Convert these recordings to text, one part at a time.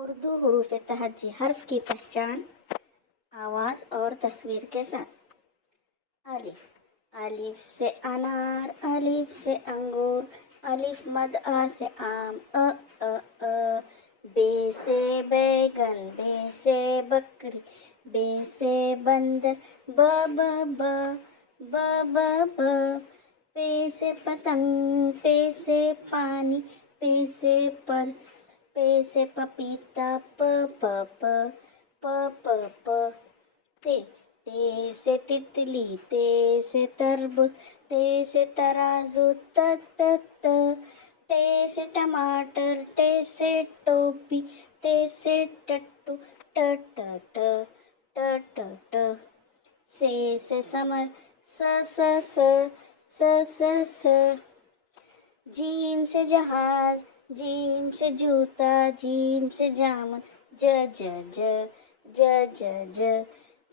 उर्दू हरूफ तहज्जी हर्फ की पहचान आवाज़ और तस्वीर के साथ। अलिफ, अलिफ से अनार, अलिफ से अंगूर, अलिफ मद आ से आम, अ। बे से बैगन, बे से बकरी, बे से बंदर, ब। पे से पतंग, पे से पानी, पे से पर्स, पे से पपीता, प। ते से तितली, ते से तरबूज, ते से तराजू, त। टे से टमाटर, टे से टोपी, टे से टट्टू, ट। से समर, स। जीम से जहाज, जीम से जूता, जीम से जामुन, ज।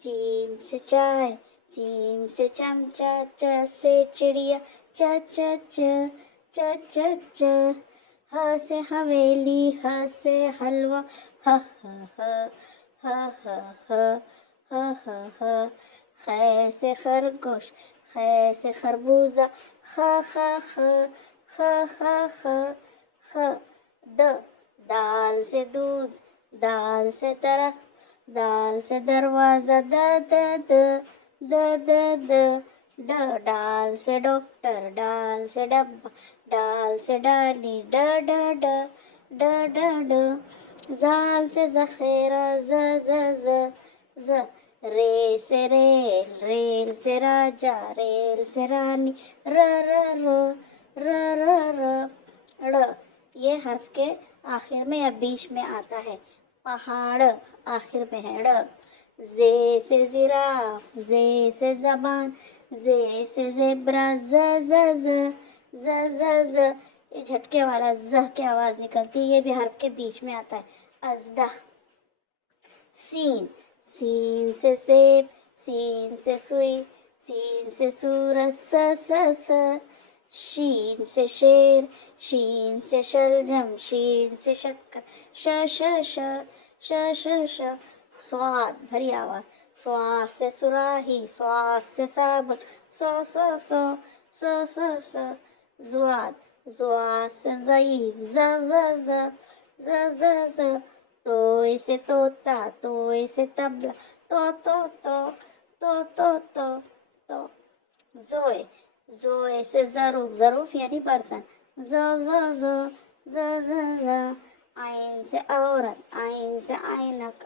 जीम से चाय, जीम से चमचा, च से चिड़िया, च। ह से हवेली, ह से हलवा, ह। ख से खरगोश, ख से खरबूजा, ख। दाल से दूध, दाल से दरख्त, दाल से दरवाजा, द। डाल से डॉक्टर, डाल से डब्बा, डाल से डाली, ड। जाल से जखेरा, ज। रे से रेल, रेल से राजा, रेल से रानी, ड़। ये हर्फ के आखिर में या बीच में आता है। पहाड़ आखिर में है, ड़। जे से जिराफ, जे से जबान, जे से जेब्रा, ज। ये झटके वाला ज की आवाज निकलती है, ये भी हर्फ के बीच में आता है। अजदा। सीन, सीन से सेब, सीन से सुई, सीन से सूरज, स। शीन से शेर, शीन से शलजम, शीन से शक्कर, श। स्वाद भरी आवाज, स्वाद से सुराही, स्वाद से साबुन, स। जुआद, जुआद से ज़ईफ, ज। तोय से तोता, तोय से तबला, तो। जोए, जोए से ज़रूफ, ज़रूफ यानी बर्तन, ज। आइन से औरत, आइन से ऐनक,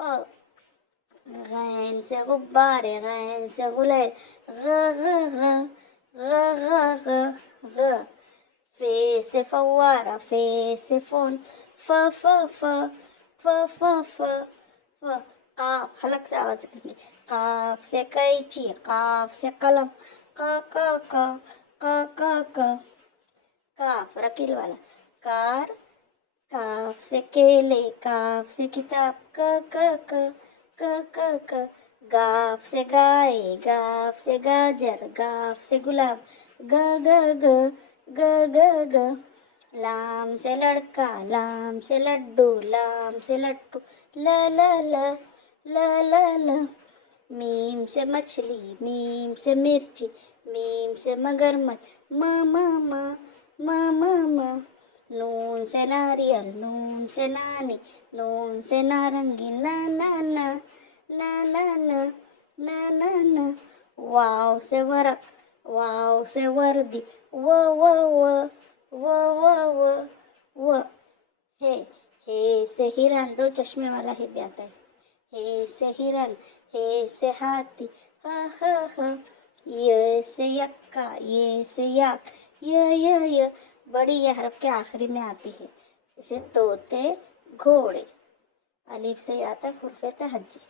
अ। गैन से गुब्बारे, गैन से गुलेल, ग। फे से फव्वारा, फे से फोन, फ। काफ हलक से आवाज निकलेगी। काफ से कैंची, काफ से कलम, क। काफ रकील वाला। कार, काफ से केले, काफ से किताब, क। गाफ से गाय, गाफ से गाजर, गाफ से गुलाब, ग। लाम से लड़का, लाम से लड्डू, लाम से लट्टू, ल। मीम से मछली, मीम से मिर्ची, मीम से मगरमच्छ, म। नून से नारियल, नून से नानी, नून से नारंगी, न। वाव से वरक, वाव से वर्दी, व। हे से हिरन, दो चश्मे वाला हे भी आता है। हे से हिरन, हे से हाथी, ह। ये से यक्का, ये से याक, य। बड़ी ये हरफ के आखिरी में आती है। इसे तोते, घोड़े। अलीफ से आता है हुर्फ तहज्जी।